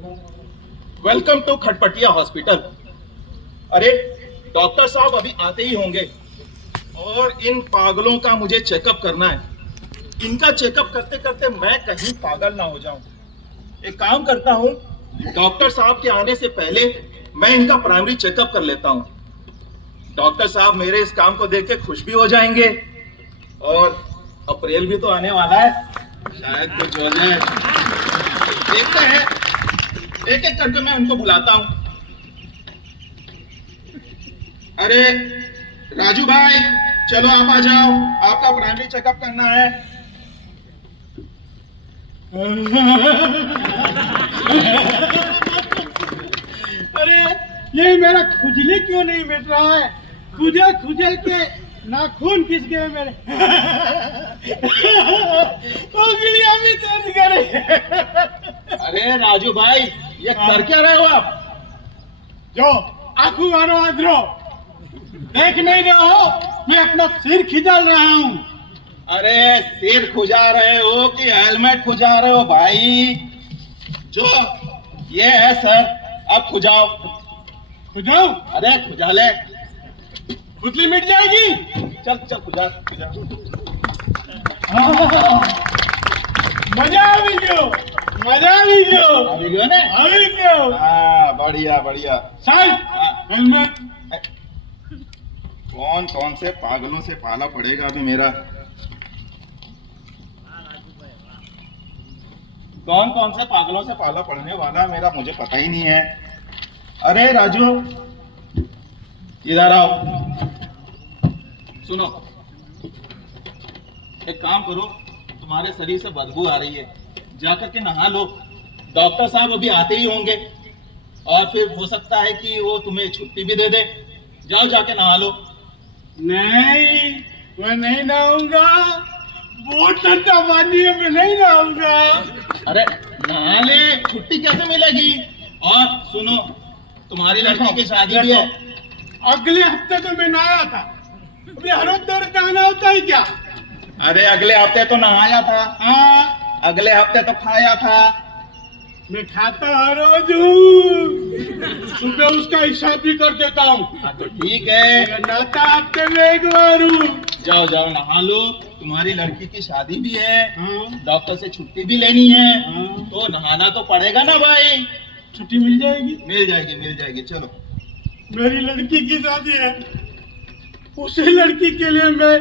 Welcome to Khatpatiya hospital. अरे doctor साहब अभी आते ही होंगे और इन पागलों का मुझे चेकअप करना है। इनका चेकअप करते करते मैं कहीं पागल ना हो जाऊं। एक काम करता हूं, डॉक्टर साहब के आने से पहले मैं इनका प्राइमरी चेकअप कर लेता हूं। डॉक्टर साहब मेरे इस काम को देख के खुश भी हो जाएंगे और अप्रैल भी तो आने वाला है, शायद कुछ हो जाए। देखते हैं, एक एक करके मैं उनको बुलाता हूं। अरे राजू भाई, चलो आप आ जाओ, आपका प्राइमरी चेकअप करना है। अरे ये मेरा खुजली क्यों नहीं मिट रहा है? खुजल खुजल के नाखून खिंच गए मेरे। उंगलियां भी दर्द करे। अरे राजू भाई, ये कर क्या रहे हो आप? जो आंखों मारो आदरो, देख नहीं रहे हो मैं अपना सिर खिंचाल रहा हूँ। अरे सिर खुजा रहे हो कि हेलमेट खुजा रहे हो भाई? जो ये है सर, अब खुजाओ। खुजाओ? अरे खुजा ले, खुजली मिट जाएगी। चल चल खुजा खुजा। मजा आ गयो, मजा आ गयो, अभी गयो ने? आ गयो। हाँ बढ़िया बढ़िया। साहब हेलमेट। कौन कौन से पागलों से पाला पड़ेगा अभी मेरा? कौन कौन से पागलों से पाला पड़ने वाला मेरा मुझे पता ही नहीं है। अरे राजू इधर आओ, सुनो, एक काम करो, तुम्हारे शरीर से बदबू आ रही है, जाकर के नहा लो। डॉक्टर साहब अभी आते ही होंगे और फिर हो सकता है कि वो तुम्हें छुट्टी भी दे दे। जाओ जाके नहा लो। नहीं, मैं नहीं नहाऊंगा। बहुत ठंडा पानी है, मैं नहीं नहाऊंगा। अरे नहा ले, छुट्टी कैसे मिलेगी? और सुनो, तुम्हारी लड़की की शादी भी है। अगले हफ्ते तो मैं नहाया था, अभी हर रोज नहाना होता है क्या? अरे अगले हफ्ते तो नहाया था। हाँ, अगले हफ्ते तो खाया था। मैं खाता हर रोज हूँ, सुबह उसका हिसाब भी कर देता हूँ। हाँ तो ठीक है, मैं नहाता हफ्ते में एक बार हूँ। जाओ जाओ नहा लो, तुम्हारी लड़की की शादी भी है, हाँ, डॉक्टर से छुट्टी भी लेनी है, हाँ। तो नहाना तो पड़ेगा ना भाई। छुट्टी मिल जाएगी। मिल जाएगी मिल जाएगी, चलो। मेरी लड़की की शादी है, उसी लड़की के लिए मैं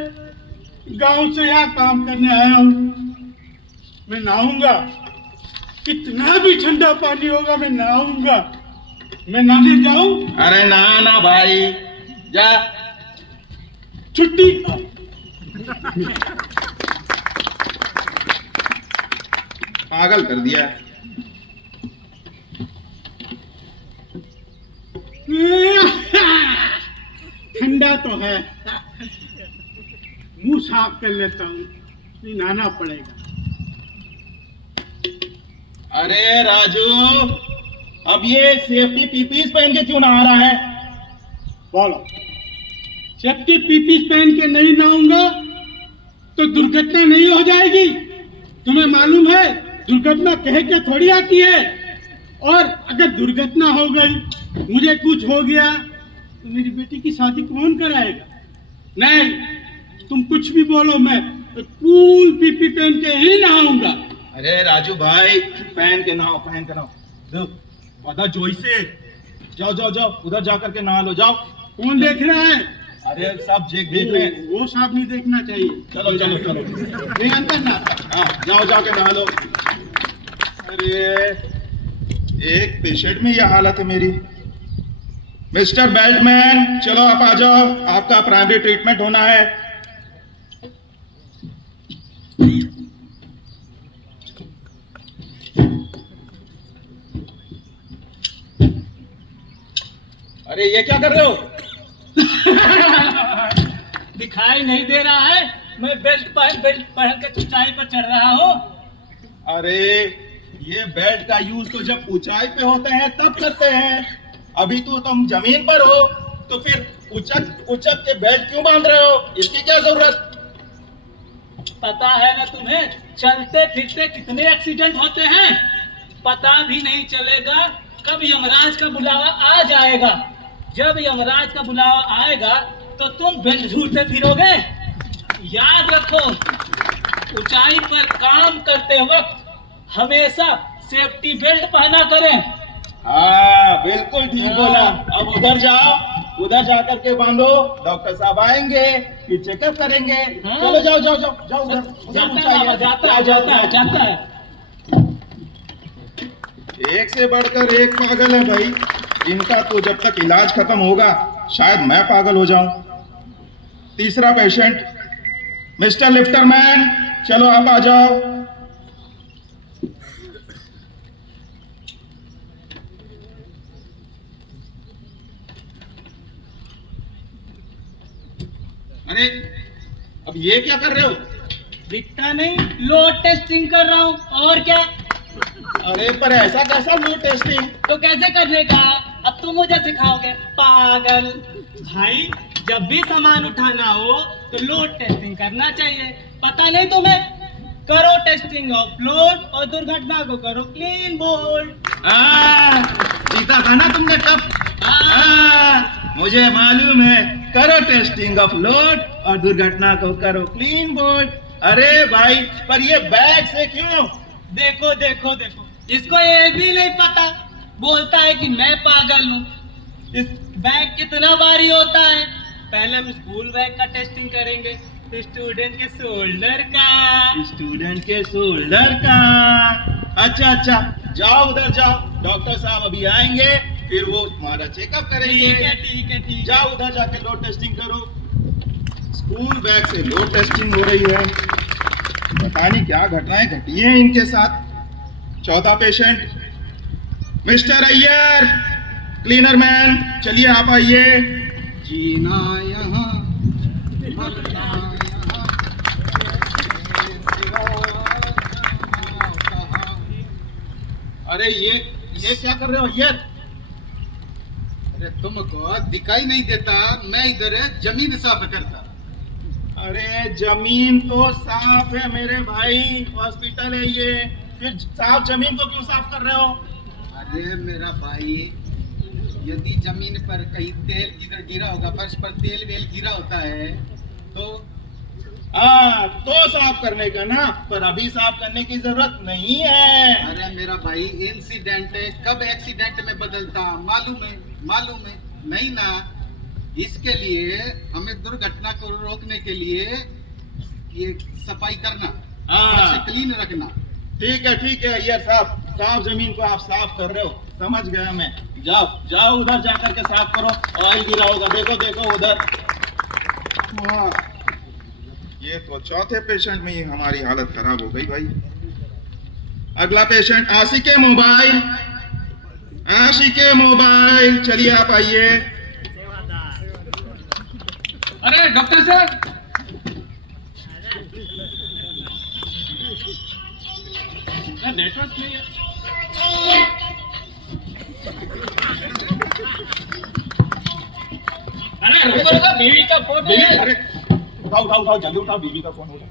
गांव से यहाँ काम करने आया हूँ। मैं नहाऊंगा, कितना भी ठंडा पानी होगा मैं नहाऊंगा। मैं नहाने जाऊं? अरे नहा ना भाई, जा। छुट्टी। पागल कर दिया। ठंडा तो है, मुंह साफ कर लेता हूँ, नहीं नहाना पड़ेगा। अरे राजू, अब ये सेफ्टी पीपीस पहन के क्यों नहा रहा है? बोलो, सेफ्टी पीपीस पहन के नहीं नहाऊंगा तो दुर्घटना नहीं हो जाएगी? तुम्हें मालूम है दुर्घटना कह के थोड़ी आती है, और अगर दुर्घटना हो गई, मुझे कुछ हो गया तो मेरी बेटी की शादी कौन कराएगा? नहीं, तुम कुछ भी बोलो, मैं तो कूल पीपी पहन के ही नहाऊंगा। अरे राजू भाई, पहन के नहाओ, पहन के नहाओ। पता जोई से, जाओ जाओ जाओ, उधर जाकर के नहा लो, जाओ। कौन देख रहा है? अरे सब देख रहे हैं। वो साफ नहीं देखना चाहिए। चलो चलो चलो, मैं अंदर नहाता। हाँ जाओ जाके नहा लो। अरे एक पेशेंट में यह हालत है मेरी। मिस्टर बेल्टमैन, चलो आप आ जाओ, आपका प्राइमरी ट्रीटमेंट होना है। अरे ये क्या कर रहे हो? दिखाई नहीं दे रहा है, मैं बेल्ट पहन के ऊंचाई पर चढ़ रहा हूँ। अरे ये बेल्ट का यूज तो जब ऊंचाई पे होते हैं तब करते हैं। अभी तो तुम जमीन पर हो, तो फिर उचक उचक के बेल्ट क्यों बांध रहे हो? इसकी क्या जरूरत? पता है ना तुम्हें, चलते फिरते कितने एक्सीडेंट होते हैं। पता भी नहीं चलेगा कब यमराज का बुलावा आ जाएगा। जब यमराज का बुलावा आएगा तो तुम बेल्ट झूठते फिरोगे। याद रखो, ऊंचाई पर काम करते वक्त हमेशा सेफ्टी बेल्ट पहना करें। हाँ बिल्कुल ठीक बोला। अब उधर जाओ, उधर जाकर के बांधो, डॉक्टर साहब आएंगे फिर चेकअप करेंगे। हाँ। चलो जाओ जाओ जाओ जाओ उधर उधर जाता ऊंचाई है, है। जाता है, जाता है, जाता है। एक से बढ़कर एक पागल है भाई। इनका तो जब तक इलाज खत्म होगा शायद मैं पागल हो जाऊं। तीसरा पेशेंट, मिस्टर लिफ्टरमैन, चलो आप आ जाओ। अरे अब ये क्या कर रहे हो? दिखता नहीं, लोड टेस्टिंग कर रहा हूँ, और क्या? अरे पर ऐसा कैसा लो टेस्टिंग? तो कैसे करने का? अब तुम मुझे सिखाओगे, पागल। भाई, जब भी सामान उठाना हो तो लोड टेस्टिंग करना चाहिए। पता नहीं तुम्हें? करो टेस्टिंग ऑफ लोड और दुर्घटना को करो क्लीन बोल्ड। जीता था ना तुमने कब? मुझे मालूम है। करो टेस्टिंग ऑफ लोड और दुर्घटना को करो क्लीन बोल्ड। अरे भाई, पर ये बैग से क्यों? देखो देखो देखो, इसको ये भी नहीं पता, बोलता है कि मैं पागल हूँ। इस बैग कितना भारी होता है? पहले हम स्कूल बैग का टेस्टिंग करेंगे, फिर स्टूडेंट के शोल्डर का। स्टूडेंट के शोल्डर का? अच्छा अच्छा, जाओ उधर जाओ, डॉक्टर साहब अभी आएंगे फिर वो तुम्हारा चेकअप करेंगे। ठीक है ठीक है ठीक है। जाओ उधर जाके लोड टेस्टिंग करो। स्कूल बैग से लोड टेस्टिंग हो रही है। पता नहीं क्या घटनाएं घटी हैं इनके साथ। चौथा patient, mister Iyer, cleaner man, चलिए आप आइए। जीना यहाँ अरे ये क्या कर रहे हो अय्यर? अरे तुमको दिखाई नहीं देता? मैं इधर जमीन साफ करता। अरे जमीन तो साफ है मेरे भाई, हॉस्पिटल है ये, फिर साफ जमीन को क्यों साफ कर रहे हो? अरे मेरा भाई, यदि जमीन पर कहीं तेल इधर गिरा होगा, फर्श पर तेल वेल गिरा होता है तो तो साफ करने का ना, पर अभी साफ करने की जरूरत नहीं है। अरे मेरा भाई, इंसिडेंट कब एक्सीडेंट में बदलता मालूम है नहीं ना। इसके लिए हमें दुर्घटना को रोकने के लिए ये सफाई करना, सबसे क्लीन रखना। ठीक है अय्यर साहब, साफ जमीन को आप साफ कर रहे हो, समझ गया मैं। जाओ जाओ उधर जाकर के साफ करो, ऑयल गिरा होगा, देखो देखो उधर। ये तो चौथे पेशेंट में ही हमारी हालत खराब हो गई भाई। अगला पेशेंट, आशिके मोबाइल, आशिके मोबाइल, चलिए आप आइए। अरे डॉक्टर साहब, नेटवर्क नहीं है। अरे रुको रुको, बीवी का फोन है। अरे उठाओ जल्दी उठाओ, बीवी का फोन उठाओ।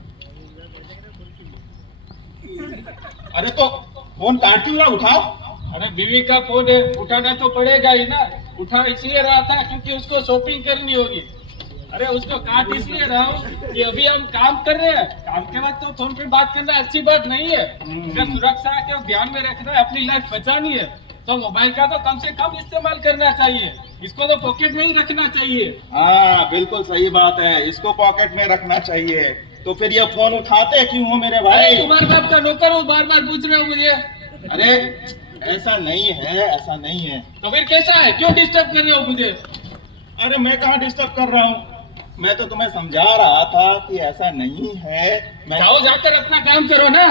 अरे तो फोन काट क्यों रहा, उठाओ। अरे बीवी का फोन है, उठाना तो पड़ेगा ही ना। उठा इसलिए रहा था क्योंकि उसको शॉपिंग करनी होगी। अरे उसको काट इसलिए रहा हूँ कि अभी हम काम कर रहे हैं, काम के बाद तो फोन पे बात करना अच्छी बात नहीं है। अगर सुरक्षा के ध्यान में रखना है, अपनी लाइफ बचानी है, तो मोबाइल का तो कम से कम इस्तेमाल करना चाहिए। इसको तो पॉकेट में ही रखना चाहिए। हाँ बिल्कुल सही बात है, इसको पॉकेट में रखना चाहिए। तो फिर ये फोन उठाते क्यों हो मेरे भाई? तुम्हारे बाप का नौकर हूँ, बार बार पूछ रहे हो मुझे। अरे ऐसा नहीं है, ऐसा नहीं है। तो फिर कैसा है, क्यों डिस्टर्ब कर रहे हो मुझे? अरे मैं कहाँ डिस्टर्ब कर रहा हूँ, मैं तो तुम्हें समझा रहा था कि ऐसा नहीं है। मैं जाओ जाकर अपना काम करो ना।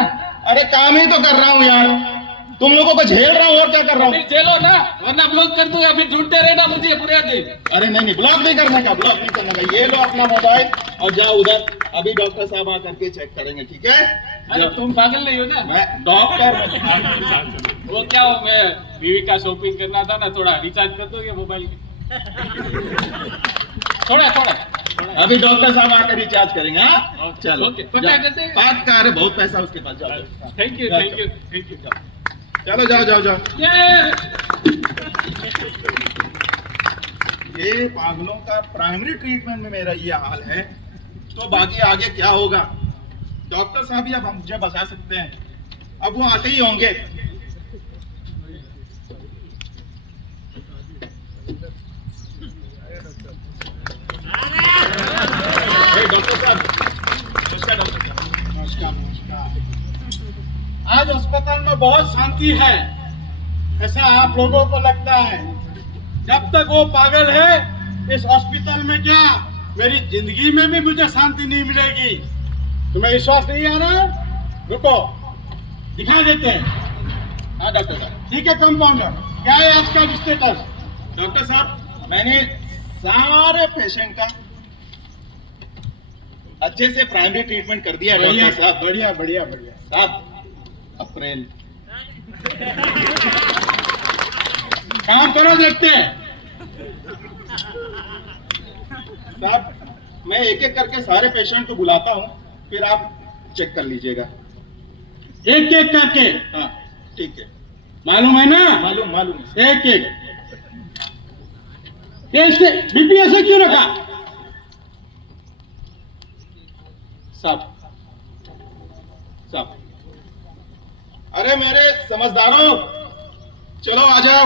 अरे काम ही तो कर रहा हूँ यार, तुम लोगों को झेल रहा हूँ और क्या कर रहा फिर हूँ। झेलो ना, वरना ब्लॉक कर दूंगा, फिर ढूंढते रहना मुझे पूरे दिन। अरे नहीं ब्लॉक नहीं करने का, ब्लॉक नहीं करने का। ये लो अपना मोबाइल और जाओ उधर, अभी डॉक्टर साहब आकर के चेक करेंगे, ठीक है? अरे तुम पागल नहीं हो ना? मैं डॉक्टर। वो क्या हो, मैं बीवी का शॉपिंग करना था ना, थोड़ा रिचार्ज कर दोगे मोबाइल में? थोड़ा अभी डॉक्टर साहब आकर रिचार्ज करेंगे। हाँ चलो ओके, पता करते हैं। बात का, अरे बहुत पैसा उसके पास, जाओ। Thank you. चलो जाओ जाओ जाओ। ये पागलों का प्राइमरी ट्रीटमेंट में मेरा ये हाल है, तो बाकी आगे क्या होगा डॉक्टर साहब ही अब हम मुझे बता सकते हैं। अब वो आते ही होंगे। डॉक्टर साहब नमस्कार। डॉक्टर साहब नमस्कार नमस्कार। आज अस्पताल में बहुत शांति है, ऐसा आप लोगों को लगता है। जब तक वो पागल है इस हॉस्पिटल में, क्या मेरी जिंदगी में भी मुझे शांति नहीं मिलेगी। तुम्हें विश्वास नहीं आ रहा है? रुको दिखा देते हैं। हाँ डॉक्टर साहब। ठीक है कंपाउंडर, क्या है आज का स्टेटस? डॉक्टर साहब मैंने सारे पेशेंट का अच्छे से प्राइमरी ट्रीटमेंट कर दिया है बढ़िया डॉक्टर साहब। बढ़िया बढ़िया बढ़िया। साहब अप्रैल काम करो, देखते हैं। साहब मैं एक एक करके सारे पेशेंट को बुलाता हूँ, फिर आप चेक कर लीजिएगा। एक एक करके, हाँ ठीक है। मालूम है ना? मालूम मालूम। एक एक। ये बीपी ऐसे क्यों रखा? साहब साहब अरे मेरे समझदारों, चलो आ जाओ।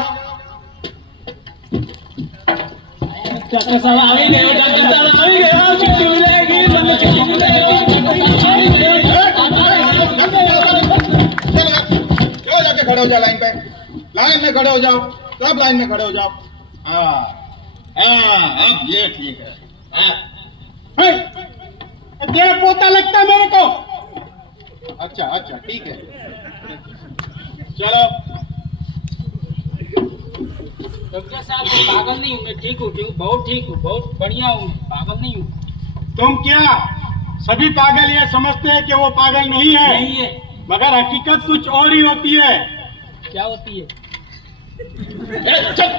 डॉक्टर साहब आ ही गए, डॉक्टर साहब आ ही गए, आप छुट्टी मिलेगी, हमें छुट्टी मिलेगी। चलो जाके खड़े हो जाओ लाइन पे। लाइन में खड़े हो जाओ, सब लाइन में खड़े हो जाओ। हाँ हाँ अब ये ठीक है। हाँ देह पोता लगता है मेरे को। अच्छा अच्छा ठीक है। चलो डॉक्टर साहब मैं पागल नहीं हूँ, मैं ठीक हूँ, बहुत ठीक हूँ, बहुत बढ़िया हूँ, पागल नहीं हूँ। तुम क्या सभी पागल ये समझते हैं कि वो पागल नहीं है? नहीं है। मगर हकीकत कुछ और ही होती है। क्या होती है? चल चल।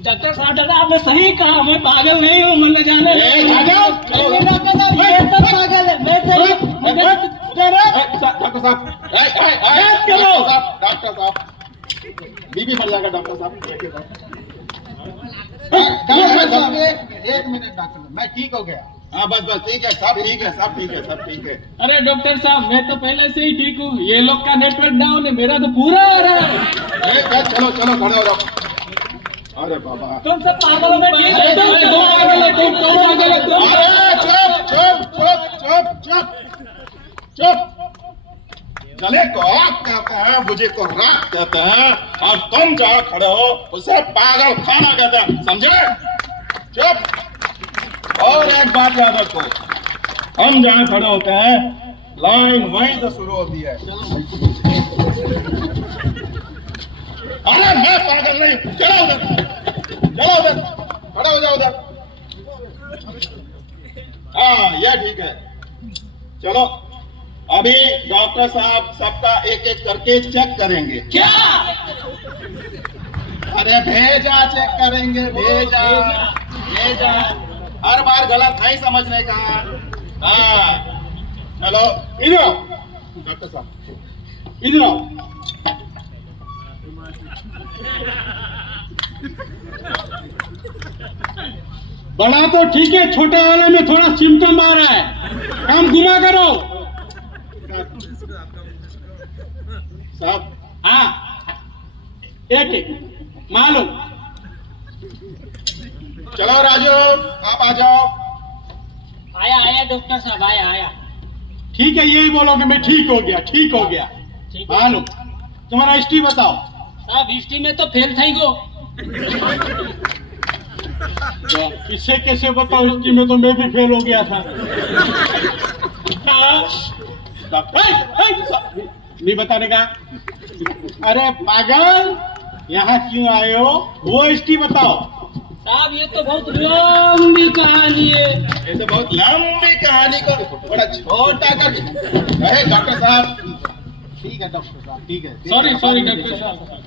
डॉक्टर साहब दादा आपने सही कहा, मैं पागल नहीं हूँ, मन जाने डॉक्टर साहब ये सब पागल है, मैं सही डॉक्टर साहब डॉक्टर साहब बीबी मर जाएगा डॉक्टर साहब। एक मिनट डॉक्टर, मैं ठीक हो गया। हाँ बस बस ठीक है, सब ठीक है, सब ठीक है, सब ठीक है। अरे डॉक्टर साहब मैं तो पहले से ही ठीक हूँ, ये लोग का नेटवर्क डाउन है, मेरा तो पूरा आ रहा है। चलो चलो खड़े हो जाओ। अरे बाबा तुम सब पागलों में ठीक है, तुम पागल है, तुम पागल है, तुम। अरे चुप चुप चुप चुप चुप चुप। चले को आग कहते हैं, मुझे को रात कहते हैं, और तुम जहाँ खड़े हो उसे पागल खाना कहते हैं, समझे? चुप। और एक बात याद रखो, हम जहाँ खड़े होते हैं लाइन वहीं से शुरू होती है। अरे मैं पागल नहीं, चलो उधर, चलो उधर, खड़े हो जाओ उधर। हाँ ये ठीक है। चलो अभी डॉक्टर साहब सबका एक एक करके चेक करेंगे। क्या? अरे भेजा चेक करेंगे, भेजा भेजा। हर बार गलत नहीं समझने का। हाँ चलो इधर आओ, डॉक्टर साहब इधर आओ। बड़ा तो ठीक है, छोटे वाले में थोड़ा सिम्टम आ रहा है, काम घुमा करो। साहब हाँ एक एक मालूम। चलो राजू आप आ जाओ। आया आया डॉक्टर साहब, आया आया। ठीक है, यही बोलोगे मैं ठीक हो गया, ठीक हो गया। ठीक है मालूम। तुम्हारा हिस्ट्री बताओ। साहब, हिस्ट्री में तो फेल थई गो। इसे कैसे बताओ, हिस्ट्री में तो मैं भी फेल हो गया था। नहीं बताने का। अरे पागल, यहाँ क्यों आए हो, वो हिस्ट्री बताओ। साहब ये तो बहुत लंबी कहानी है। ये तो बहुत लंबी कहानी को बड़ा छोटा कर। अरे डॉक्टर साहब ठीक है डॉक्टर साहब, ठीक है। सॉरी सॉरी डॉक्टर साहब,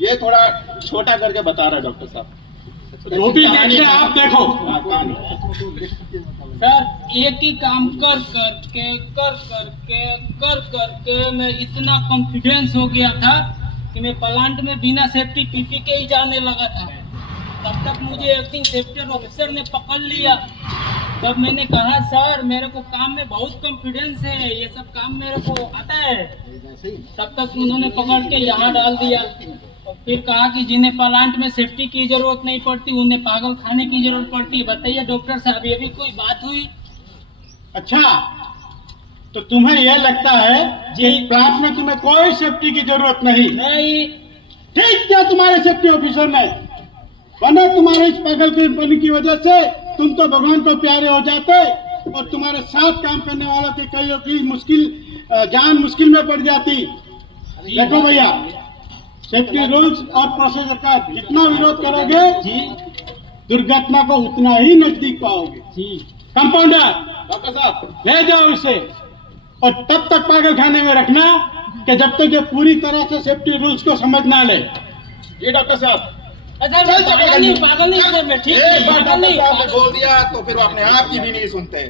ये थोड़ा छोटा करके बता रहा है डॉक्टर साहब। जो भी देखते हैं आप देखो। हाँ, कहानी। सर एक ही काम कर करके मैं इतना कॉन्फिडेंस हो गया था कि मैं प्लांट में बिना सेफ्टी पीपी के ही जाने लगा था। तब तक मुझे एक दिन सेफ्टी ऑफिसर ने पकड़ लिया। जब मैंने कहा सर मेरे को काम में बहुत कॉन्फिडेंस है, ये सब काम मेरे को आता है, तब तक उन्होंने पकड़ के यहाँ डाल दिया और फिर कहा कि जिन्हें प्लांट में सेफ्टी की जरूरत नहीं पड़ती उन्हें पागल खाने की जरूरत पड़ती है। बताइए डॉक्टर साहब, ये भी कोई बात हुई? अच्छा, तो तुम्हें यह लगता है जी। कि प्लांट में तुम्हें कोई सेफ्टी की जरूरत नहीं? नहीं। ठीक किया तुम्हारे सेफ्टी ऑफिसर ने, वरना तुम्हारे इस पागलपन की वजह से तुम तो भगवान को प्यारे हो जाते और तुम्हारे साथ काम करने वालों की कईयों की जान मुश्किल में पड़ जाती। देखो भैया, सेफ्टी रूल्स और प्रोसीजर का जितना विरोध करोगे जी दुर्घटना को उतना ही नजदीक पाओगे। जी कंपाउंडर, डॉक्टर साहब। ले जाओ इसे और तब तक पागल खाने में रखना कि जब तक ये पूरी तरह से सेफ्टी रूल्स को समझ ना ले। ये डॉक्टर साहब। अच्छा, मैं पागल नहीं सर, मैं ठीक एक बार पागल नहीं, डॉक्टर साहब ने पागल- बोल दिया तो फिर वो अपने आप की भी नहीं सुनते,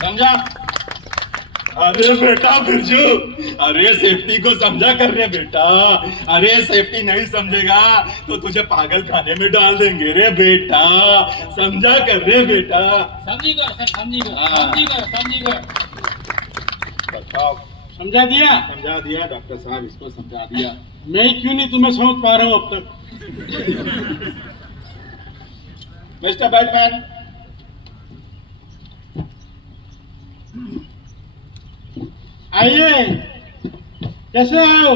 समझा? अरे बेटा बिरजू, अरे सेफ्टी को समझा कर रे बेटा। अरे सेफ्टी नहीं समझेगा तो तुझे पागल खाने में डाल देंगे रे बेटा, समझा कर रे बेटा। समझिएगा सर, समझिएगा हाँ। समझिएगा। बताओ। समझा दिया? समझा दिया डॉक्टर साहब, इसको समझा दिया। मैं ही क्यों नहीं तुम्हें समझ पा रहा हूँ अब तक? मिस्टर बैटमैन, आइए, कैसे आए हो?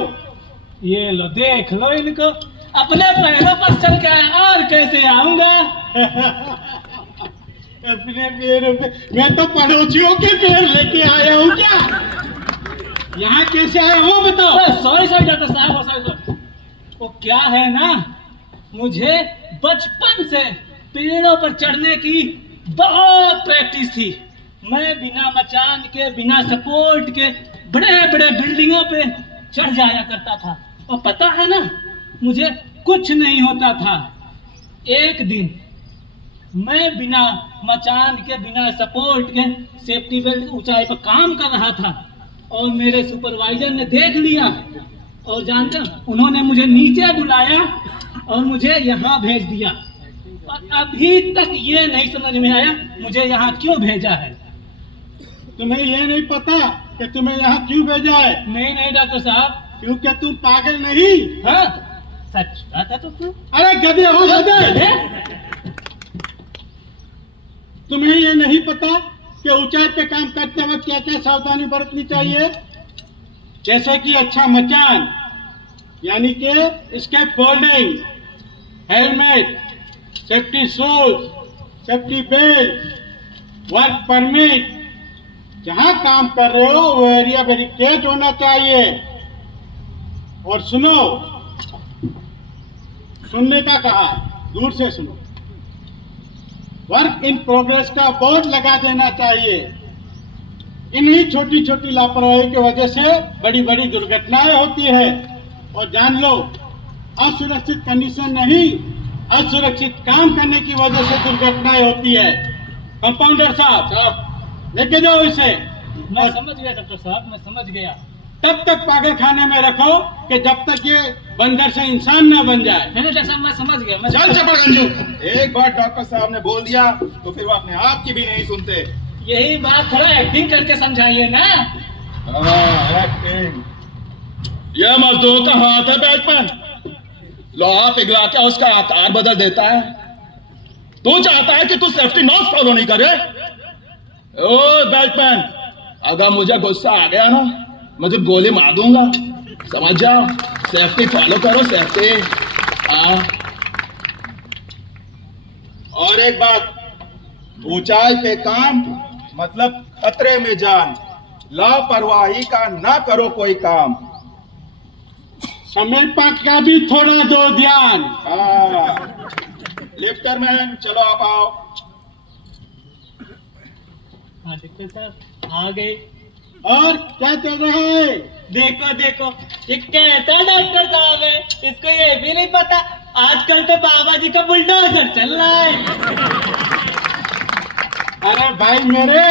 ये लो देख लो इनको, अपने पैरों पर चल के आए और कैसे आऊंगा? अपने पैरों पे? मैं तो पड़ोसियों के पैर लेके आया हूँ क्या? यहाँ कैसे आए हो बताओ? सॉरी सॉरी डॉक्टर साहब, सॉरी। वो क्या है ना, मुझे बचपन से पेड़ों पर चढ़ने की बहुत प्रैक्टिस थी। मैं बिना मचान के, बिना सपोर्ट के बड़े बड़े बिल्डिंगों पे चढ़ जाया करता था और पता है ना, मुझे कुछ नहीं होता था। एक दिन मैं बिना मचान के, बिना सपोर्ट के सेफ्टी बेल्ट ऊंचाई पर काम कर रहा था और मेरे सुपरवाइजर ने देख लिया और जानते हैं, उन्होंने मुझे नीचे बुलाया और मुझे यहाँ भेज दिया। और अभी तक ये नहीं समझ में आया मुझे यहाँ क्यों भेजा है। तुम्हें ये नहीं पता कि तुम्हें यहाँ क्यों भेजा है? नहीं डॉक्टर साहब। क्योंकि तुम पागल नहीं। हाँ सच बात है। तो तू अरे गधे हो गधे, तुम्हें ये नहीं पता कि ऊंचाई पे काम करते वक्त क्या क्या सावधानी बरतनी चाहिए? जैसे कि अच्छा मचान, यानी कि scaffolding, helmet, safety shoes, safety belt, work permit. जहां काम कर रहे हो वो एरिया बैरिकेड होना चाहिए। और सुनो, सुनने का कहा, दूर से सुनो। वर्क इन प्रोग्रेस का बोर्ड लगा देना चाहिए। इन्हीं छोटी छोटी लापरवाही की वजह से बड़ी बड़ी दुर्घटनाएं होती है। और जान लो, असुरक्षित कंडीशन नहीं, असुरक्षित काम करने की वजह से दुर्घटनाएं होती है। कंपाउंडर साहब, लेके जाओ इसे। मैं समझ गया डॉक्टर साहब, मैं समझ गया। तब तक पागल खाने में रखो कि जब तक ये बंदर से इंसान ना बन जाए। नहीं डॉक्टर साहब, मैं समझ गया। मैं चल चपड़गंजू, एक बार डॉक्टर साहब ने बोल दिया तो फिर वो अपने आप की भी नहीं सुनते। यही बात थोड़ा एक्टिंग करके समझाइए ना। एक्टिंग। यह मजदूर का हाथ है बैटमैन, लोहा पिघला के उसका आकार बदल देता है। तू चाहता है कि तू सेफ्टी नॉर्म्स फॉलो नहीं करे? ओ बैटमैन, अगर मुझे गुस्सा आ गया ना, मुझे गोली मार दूंगा, समझ जाओ। सेफ्टी फॉलो करो, सेफ्टी। हाँ। और एक बात, ऊंचाई पे काम मतलब खतरे में जान। लापरवाही का ना करो कोई काम। समय पर का भी थोड़ा दो ध्यान। हाँ। लिफ्टर मैन, चलो आप आओ। हाँ डॉक्टर साहब आ गए। और क्या चल रहा है? देखो देखो, ये कैसा डॉक्टर साहब है, इसको ये भी नहीं पता आजकल तो बाबा जी का बुलडोजर चल रहा है। अरे भाई मेरे,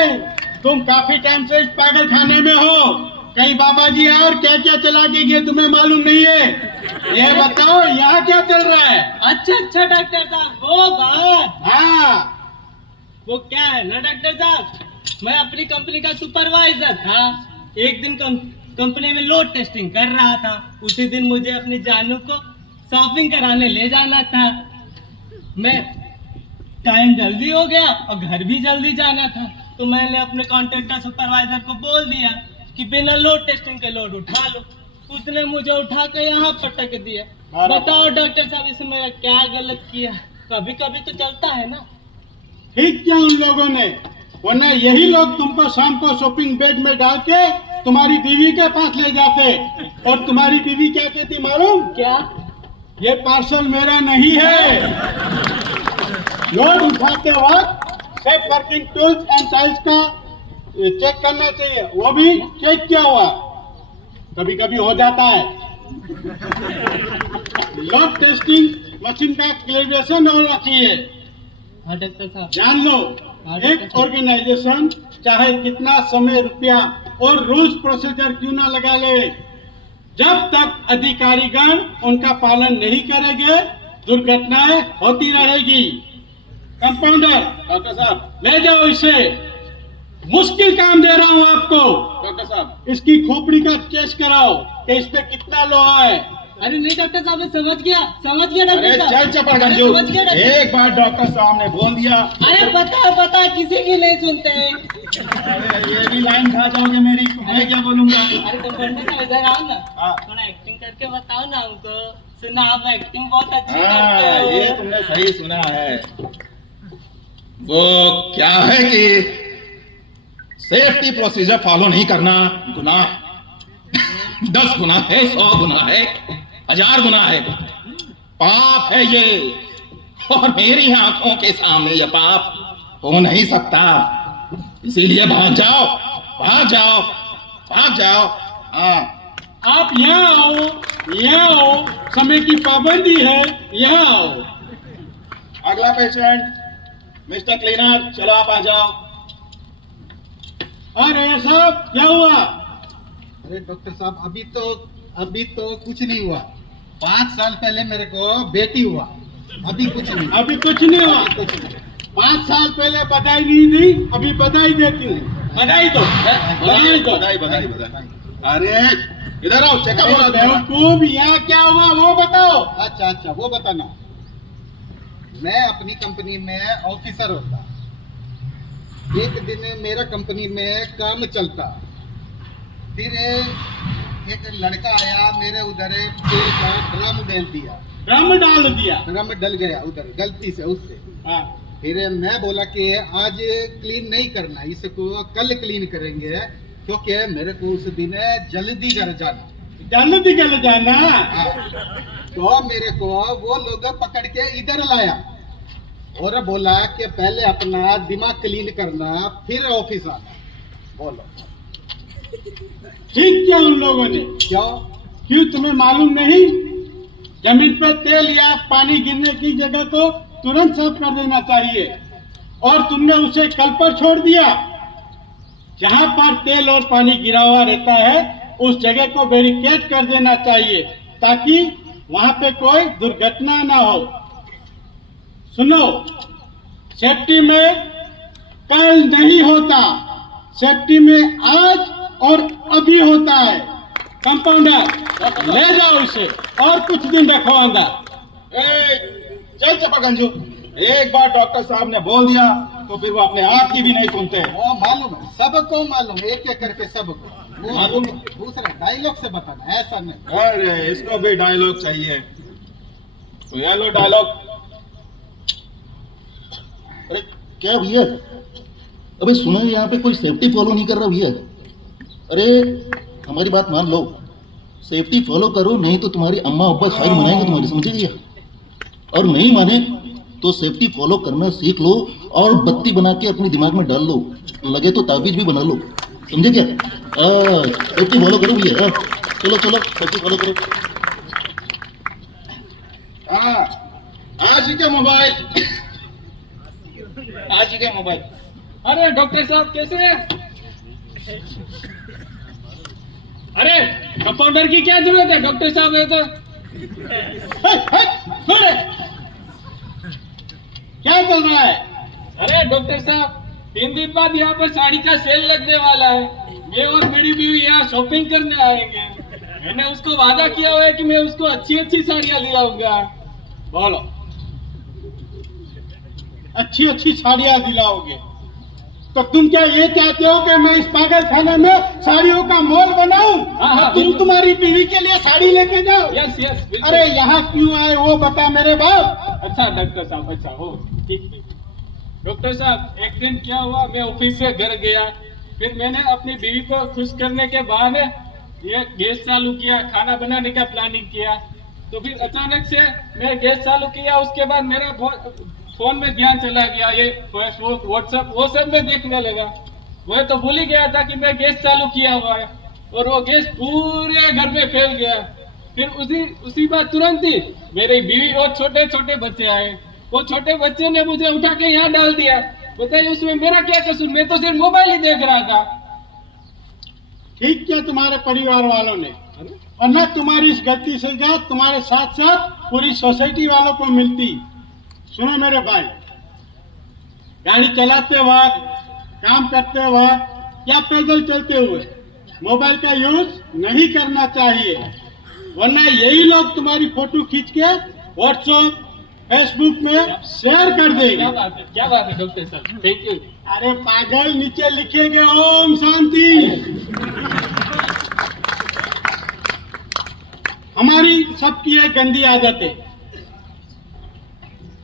तुम काफी टाइम से इस पागल खाने में हो। कहीं बाबा जी आए और क्या क्या चला के गए तुम्हें मालूम नहीं है। ये बताओ यहाँ क्या चल रहा है। अच्छा अच्छा डॉक्टर साहब, वो बात, हाँ, वो क्या है ना डॉक्टर साहब, मैं अपनी कंपनी का सुपरवाइजर था। एक दिन कंपनी में लोड टेस्टिंग कर रहा था। उसी दिन मुझे अपनी जानू को शॉपिंग कराने ले जाना था। मैं टाइम जल्दी हो गया और घर भी जल्दी जाना था, तो मैंने अपने कॉन्ट्रैक्टर सुपरवाइजर को बोल दिया कि बिना लोड टेस्टिंग के लोड उठा लो। उसने मुझे उठा के यहाँ पटक दिया। बताओ डॉक्टर साहब, इसमें मेरा क्या गलत किया? कभी कभी तो चलता है ना। ठीक किया उन लोगों ने, वरना यही लोग तुमको शाम को शॉपिंग बैग में डाल के तुम्हारी बीवी के पास ले जाते। और तुम्हारी बीवी क्या कहती मालूम? क्या? ये पार्सल मेरा नहीं है। लोड उठाते वक्त safe working tools and tiles का चेक करना चाहिए, वो भी चेक किया हुआ। कभी कभी हो जाता है। लोड टेस्टिंग मशीन का कैलिब्रेशन होना चाहिए। हाँ डॉक्टर साहब। जान लो, एक ऑर्गेनाइजेशन चाहे कितना समय, रुपया और रूल्स प्रोसीजर क्यों ना लगा ले, जब तक अधिकारीगण उनका पालन नहीं करेंगे दुर्घटनाएं होती रहेगी। कंपाउंडर डॉक्टर साहब, ले जाओ इसे। मुश्किल काम दे रहा हूँ आपको। डॉक्टर साहब, इसकी खोपड़ी का टेस्ट कराओ कि इस पे कितना लोहा है। अरे नहीं डॉक्टर साहब, मैं समझ गया डॉक्टर अरे साहब। चल चपड़गंजू, अरे समझ गया डॉक्टर एक बार डॉक्टर साहब ने बोल दिया। अरे पता किसी की नहीं सुनते हैं। अरे ये भी लाइन खा जाओगे मेरी, मैं क्या बोलूंगा। अरे कंपाउंडर साहब इधर आओ ना, हाँ। थोड़ा एक्टिंग करके बताओ ना हमको। सुना आप एक्टिंग बहुत अच्छी हाँ, करते ये हो। तुमने सही सुना है। वो क्या है कि सेफ्टी प्रोसीजर फॉलो नहीं करना गुनाह, 10 गुना है, 100 गुना है, 1000 गुना है, पाप है ये। और मेरी आंखों के सामने ये पाप हो नहीं सकता। इसीलिए भाग जाओ, भाग जाओ, भाग जाओ। हाँ, आप यहाँ आओ, समय की पाबंदी है, यहाँ आओ। अगला पेशेंट मिस्टर क्लीनर, चलो आप आ जाओ। और ये सब क्या हुआ? अरे डॉक्टर साहब, अभी तो कुछ नहीं हुआ। 5 साल पहले मेरे को बेटी हुआ, अभी कुछ नहीं। अभी कुछ नहीं हुआ। 5 साल पहले बधाई नहीं दी, अभी बधाई देती हूँ। बधाई दो, बधाई दो। बधाई बधाई बधाई। अरे इधर आओ, चेकअप हो रहा है। बेवकूफ, यहाँ क्या हुआ वो बताओ। अच्छा, वो बताना। मैं अपनी कंपनी में ऑफिसर होता। एक दिन मेरा कंपनी में काम चलता, फिर एक लड़का आया मेरे उधर, तेल का ड्रम डाल दिया। ड्रम डाल दिया। ड्रम डल गया उधर गलती से उससे। हाँ, फिर मैं बोला कि आज क्लीन नहीं करना, इसको कल क्लीन करेंगे, क्योंकि मेरे को उस दिन जल्दी घर जाना। जल्दी चले जाना। तो मेरे को वो लोग पकड़ के इधर लाया और बोला कि पहले अपना दिमाग क्लीन करना, फिर ऑफिस आना। बोलो ठीक किया उन लोगों ने। क्यों तुम्हें मालूम नहीं? जमीन पर तेल या पानी गिरने की जगह को तुरंत साफ कर देना चाहिए, और तुमने उसे कल पर छोड़ दिया। जहां पर तेल और पानी गिरा हुआ रहता है उस जगह को बैरिकेड कर देना चाहिए, ताकि वहां पे कोई दुर्घटना ना हो। सुनो, सेफ्टी में कल नहीं होता, सेफ्टी में आज और अभी होता है। कंपाउंडर, ले जाओ इसे और कुछ दिन रखो अंदर। चल चपड़गंजू, एक बार डॉक्टर साहब ने बोल दिया तो फिर वो अपने आप की भी नहीं सुनते। वो मालूम है, सबको मालूम है, एक एक करके सबको वो मालूम। दूसरे डायलॉग से बताना, ऐसा नहीं। अरे इसको भी डायलॉग चाहिए, तो ये लो डायलॉग। अरे क्या भैया, अबे सुना है यहाँ पे कोई सेफ्टी फॉलो नहीं कर रहा भैया। अरे हमारी बात मान लो, सेफ्टी फॉलो करो, नहीं तो तुम्हारी अम्मा अब्बा फाइन मनाएंगे तुम्हारे, समझे भैया। और नहीं माने तो सेफ्टी फॉलो करना सीख लो और बत्ती बना के अपने दिमाग में डाल लो, लगे तो ताबीज भी बना लो, समझे क्या। सेफ्टी फॉलो करो भैया। चलो चलो सेफ्टी फॉलो करो। हाँ, आज ही का मोबाइल, आज ही का मोबाइल। अरे डॉक्टर साहब कैसे हैं? अरे कंपाउंडर की क्या जरूरत है, डॉक्टर साहब है तो। सुन रे, क्या चल रहा है? अरे डॉक्टर साहब 3 दिन बाद यहाँ पर साड़ी का सेल लगने वाला है। मैं और मेरी बीवी यहाँ शॉपिंग करने आएंगे। मैंने उसको वादा किया हुआ है कि मैं उसको अच्छी अच्छी साड़ियाँ ले आऊंगा। बोलो, अच्छी अच्छी साड़ियाँ दिलाओगे? तो तुम क्या ये चाहते हो कि मैं इस पागल खाने में साड़ियों का मॉल बनाऊं हाँ, और तुम बिल्कुल। तुम्हारी बीवी के लिए साड़ी लेके जाओ? यस यस बिल्कुल। अरे यहाँ क्यों आए वो बता मेरे बाप। अच्छा डॉक्टर साहब, अच्छा हो ठीक ठीक। डॉक्टर साहब एक दिन क्या हुआ, मैं ऑफिस से घर गया, फिर मैंने अपनी बीवी को खुश करने के बहाने ये गैस चालू किया, खाना बनाने का प्लानिंग किया। तो फिर अचानक से मैं गैस चालू किया, उसके बाद मेरा फोन में ध्यान चला गया, ये फेसबुक व्हाट्सएप वो सब में देखने लगा। वह तो भूल ही गया था कि मैं गैस चालू किया हुआ है, और वो गैस पूरे घर में फैल गया। फिर उसी बात तुरंत ही मेरी बीवी और छोटे छोटे बच्चे आए। वो छोटे बच्चे ने मुझे उठा के यहाँ डाल दिया। बताइए उसमें मेरा क्या कसूर, मैं तो सिर्फ मोबाइल ही देख रहा था। ठीक किया तुम्हारे परिवार वालों ने, और न तुम्हारी इस गलती से जा तुम्हारे साथ साथ पूरी सोसाइटी वालों को मिलती। सुनो मेरे भाई, गाड़ी चलाते वक्त, काम करते वक्त या पैदल चलते हुए मोबाइल का यूज नहीं करना चाहिए, वरना यही लोग तुम्हारी फोटो खींच के व्हाट्सएप फेसबुक में शेयर कर देंगे। क्या बात है डॉक्टर साहब, थैंक यू। अरे पागल, नीचे लिखेंगे ओम शांति। हमारी सबकी एक गंदी आदत है,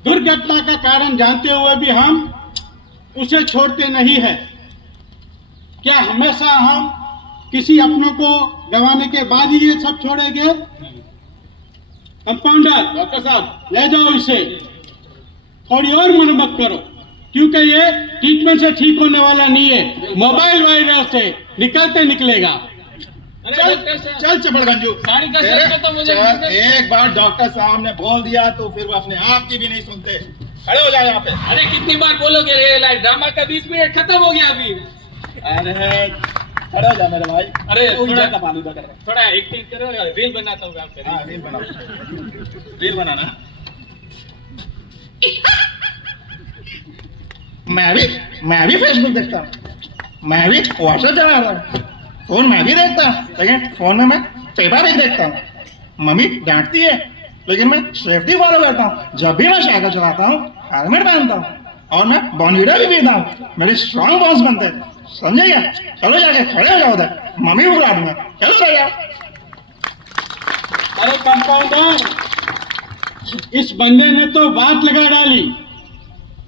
दुर्घटना का कारण जानते हुए भी हम उसे छोड़ते नहीं है। क्या हमेशा हम किसी अपनों को गंवाने के बाद ही ये सब छोड़ेंगे? कंपाउंडर, डॉक्टर साहब ले जाओ इसे, थोड़ी और मरम्मत करो, क्योंकि ये ट्रीटमेंट से ठीक होने वाला नहीं है, मोबाइल वायरस से निकलते निकलेगा। अरे चल डॉक्टर साहब, चल चपड़गंजू, साड़ी का तेरे- सेट में तो मुझे चल, एक बार डॉक्टर साहब ने बोल दिया तो फिर वो अपने आप की भी नहीं सुनते। खड़े हो जाए यहाँ पे। अरे कितनी बार बोलोगे, ये ड्रामा का 20 मिनट खत्म हो गया अभी। अरे खड़े हो जा मेरे भाई। अरे तू थोड़ा- इधर का पानी उधर कर रहा है। थोड़ा एक्टिंग करो, रील बनाता हूँ आपका। हाँ रील बनाओ, रील बनाना। मैं भी फेसबुक देखता हूँ, मैं भी व्हाट्सएप चलाता हूँ, फोन मैं भी देखता हूँ, लेकिन फोन में मैं पेपर ही देखता हूँ। मम्मी डांटती है लेकिन मैं सेफ्टी फॉलो करता हूँ। जब भी मैं साइकिल चलाता हूँ हेलमेट पहनता हूँ, और मैं बॉर्नवीटा भी पीता हूँ। मेरे स्ट्रॉन्ग बॉन्स बनते हैं, समझे क्या? चलो जाके खड़े हो जाओ उधर, मम्मी बुला दूंगा। चलो जाइए। अरे कंपाउंडर, इस बंदे ने तो बात लगा डाली।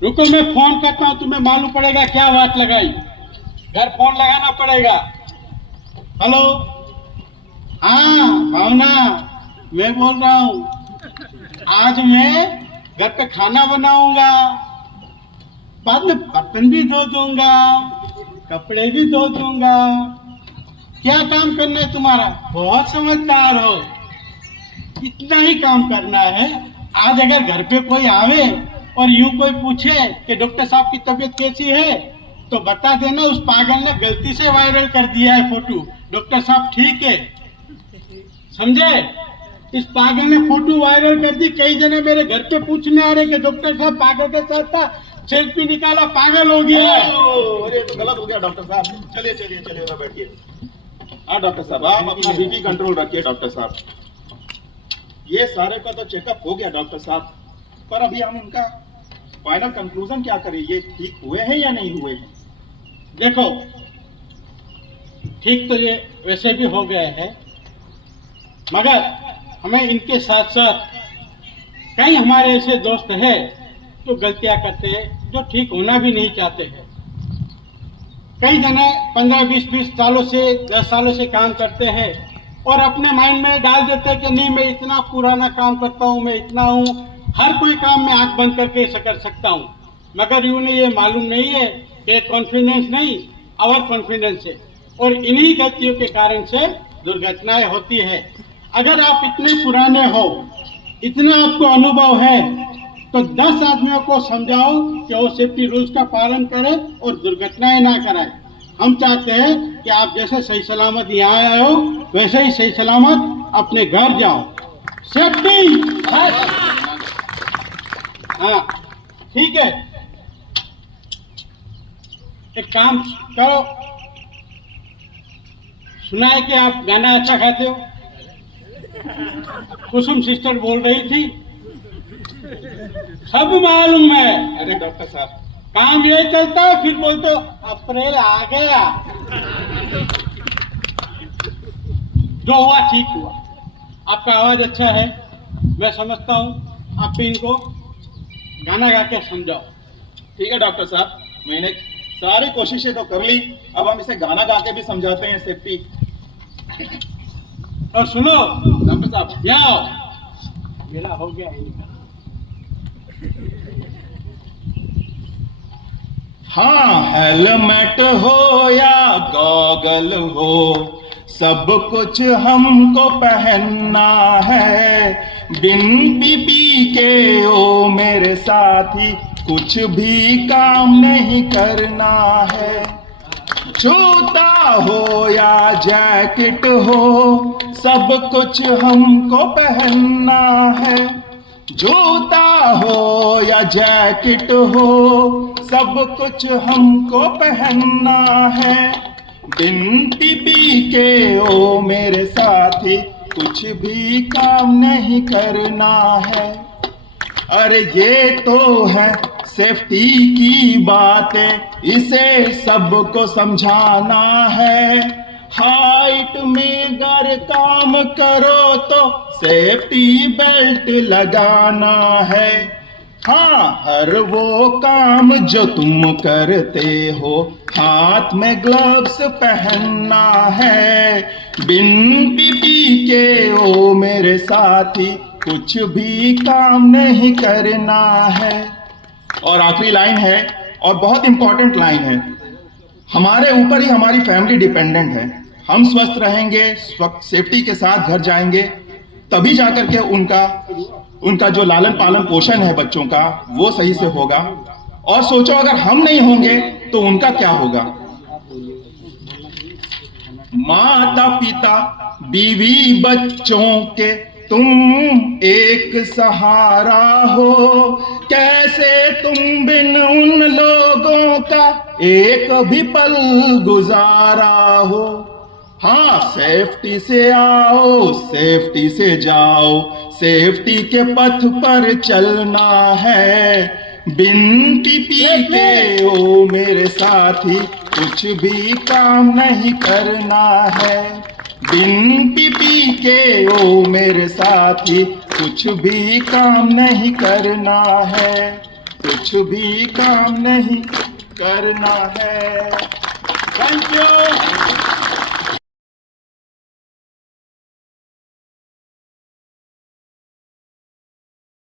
रुको मैं फोन करता हूँ, तुम्हें मालूम पड़ेगा क्या बात लगाई। घर फोन लगाना पड़ेगा। हेलो, हाँ भावना, मैं बोल रहा हूँ। आज मैं घर पे खाना बनाऊंगा, बाद में बर्तन भी धो दूंगा, कपड़े भी धो दूंगा। क्या काम करना है तुम्हारा? बहुत समझदार हो, इतना ही काम करना है। आज अगर घर पे कोई आवे और यूं कोई पूछे कि डॉक्टर साहब की तबीयत कैसी है, तो बता देना उस पागल ने गलती से वायरल कर दिया है फोटो। डॉक्टर साहब ठीक है, समझे? इस पागल ने फोटो वायरल कर दी। कई जने मेरे घर पे पूछने आ रहे कि डॉक्टर साहब पागल के साथ था, सेल्फी निकाला, पागल हो गया है। अरे तो गलत हो गया डॉक्टर साहब। चलिए चलिए चलिए उधर बैठिए। हाँ डॉक्टर साहब, आप अपना बीपी कंट्रोल रखिए डॉक्टर साहब। ये सारे का तो चेकअप हो गया डॉक्टर साहब, पर अभी हम इनका फाइनल कंक्लूजन क्या करें? ये ठीक हुए हैं या नहीं हुए हैं? देखो, ठीक तो ये वैसे भी हो गए हैं, मगर हमें इनके साथ साथ कई हमारे ऐसे दोस्त हैं जो गलतियां करते हैं, जो ठीक होना भी नहीं चाहते हैं। कई जने 15-20 सालों से 10 सालों से काम करते हैं और अपने माइंड में डाल देते हैं कि नहीं मैं इतना पुराना काम करता हूँ, मैं इतना हूँ, हर कोई काम में आंख बंद करके ऐसा कर सकता हूँ। मगर उन्हें ये मालूम नहीं है कि कॉन्फिडेंस नहीं, ओवर कॉन्फिडेंस है, और इन्हीं गलतियों के कारण से दुर्घटनाएं होती है। अगर आप इतने पुराने हो, इतना आपको अनुभव है, तो 10 आदमियों को समझाओ कि वो सेफ्टी रूल्स का पालन करें और दुर्घटनाएं ना कराएं। हम चाहते हैं कि आप जैसे सही सलामत यहाँ आए हो वैसे ही सही सलामत अपने घर जाओ। सेफ्टी। हाँ ठीक है, एक काम करो, सुना है कि आप गाना अच्छा गाते हो। कुसुम सिस्टर बोल रही थी, सब मालूम है। अरे डॉक्टर साहब, काम ये चलता है, फिर बोलते हो अप्रैल आ गया। जो हुआ ठीक हुआ, आपका आवाज अच्छा है, मैं समझता हूँ। आप भी इनको गाना गा के समझाओ। ठीक है डॉक्टर साहब, मैंने सारी कोशिशें तो कर ली, अब हम इसे गाना गा के भी समझाते हैं सेफ्टी। और सुनो डॉक्टर साहब, यहाँ आओ, मेरा हो गया इनका। हाँ, हेलमेट हो या गॉगल हो, सब कुछ हमको पहनना है। बिन पीपी के ओ मेरे साथी कुछ भी काम नहीं करना है। जूता हो या जैकेट हो, सब कुछ हमको पहनना है। जूता हो या जैकेट हो, सब कुछ हमको पहनना है। बिन पीपी के ओ मेरे साथी कुछ भी काम नहीं करना है। अरे ये तो है सेफ्टी की बातें, इसे सबको समझाना है। हाइट में अगर काम करो तो सेफ्टी बेल्ट लगाना है। हाँ, हर वो काम जो तुम करते हो, हाथ में ग्लव्स पहनना है। बिन पीपी के ओ मेरे साथी कुछ भी काम नहीं करना है। और आखिरी लाइन है, और बहुत इंपॉर्टेंट लाइन है, हमारे ऊपर ही हमारी फैमिली डिपेंडेंट है। हम स्वस्थ रहेंगे, सेफ्टी के साथ घर जाएंगे, तभी जाकर के उनका जो लालन पालन पोषण है बच्चों का, वो सही से होगा। और सोचो, अगर हम नहीं होंगे तो उनका क्या होगा। माता पिता बीवी बच्चों के तुम एक सहारा हो, कैसे तुम बिन उन लोगों का एक भी पल गुजारा हो। हाँ, सेफ्टी से आओ, सेफ्टी से जाओ, सेफ्टी के पथ पर चलना है। बिन पीपी के ओ मेरे साथी कुछ भी काम नहीं करना है। बिन पीपी के ओ मेरे साथी कुछ भी काम नहीं करना है। कुछ भी काम नहीं करना है। Thank you.